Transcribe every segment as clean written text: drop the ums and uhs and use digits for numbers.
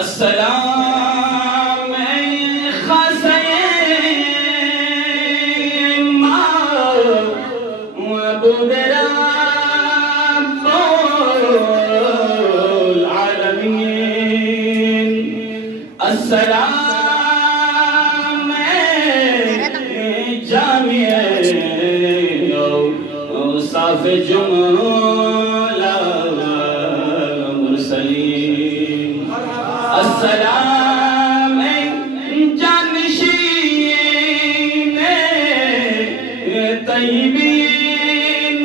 अस्सलाम खासे मअबूद रब्बुल आलमीन। अस्सलाम जामिए औसाफ जुमला मुरसलीन। अस्सलाम जानशीन तय्यबीन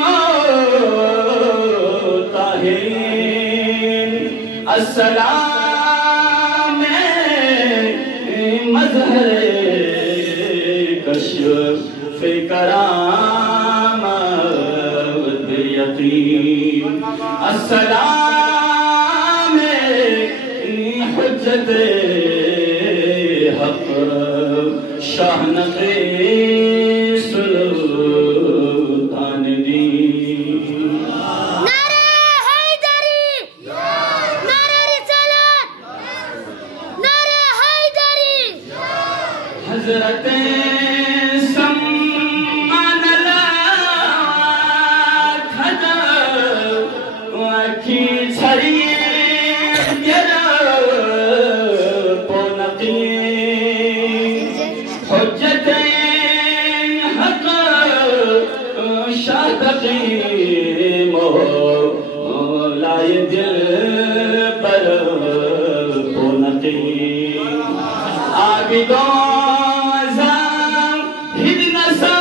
ताहिरीन। अस्सलाम मज़हर कश्फ करामत यकीन। अस्सलाम हुज्जत हक़ शाहनक़े सुल्तान दीन। नारे हैदरी, नारे रिसालत, नारे हैदरी। हज़रत मौलाए दिल पर पुनकी आबिदों हिद नसालिह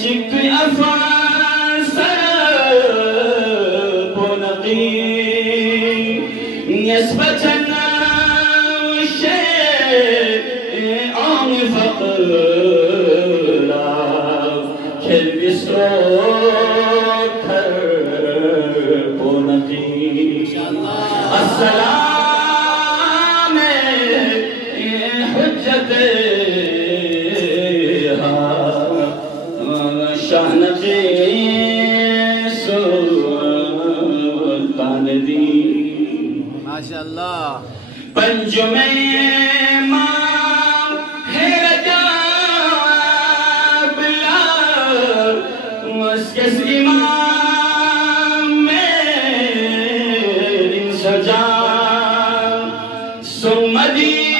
चिक अफसर पुनकी यस्बचन शे आम फक़र अस्सलाम हुज्जत शाहनक़े सुल्तान दीन। माशाअल्लाह। पंजुमे किस इमाम मेरी सजा सुमदीनी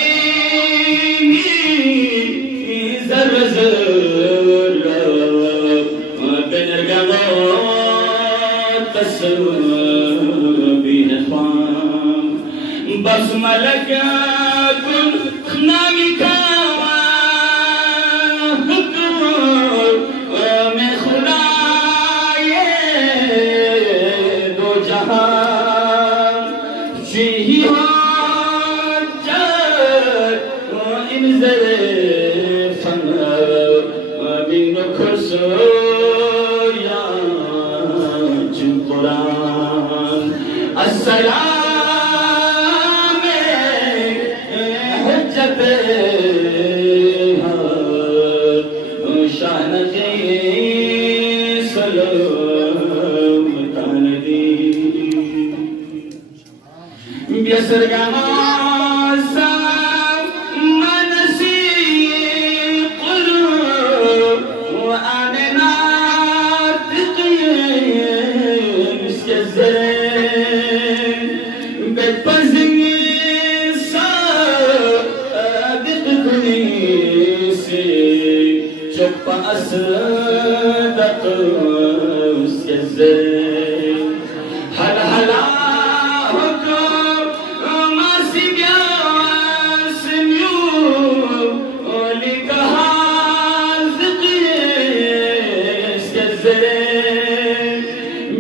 ज़र ज़र बेनरगमो तस्बीह ख़ान बस मलक नामी का अस्सलाम हुज्जत शाहनक़े सुल्तान दीन। बिसरगमा असदक़ उसके ज़ेर हल हला होको मासी ब्यास म्यू ओली कहा इसके ज़ेर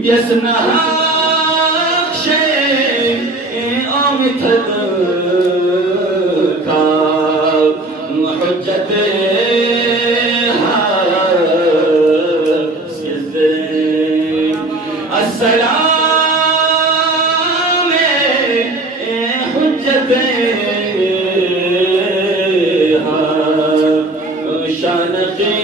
व्यसना शे ओमिथद का हुज्जत अस्सलाम हुज्जत शाहनक़े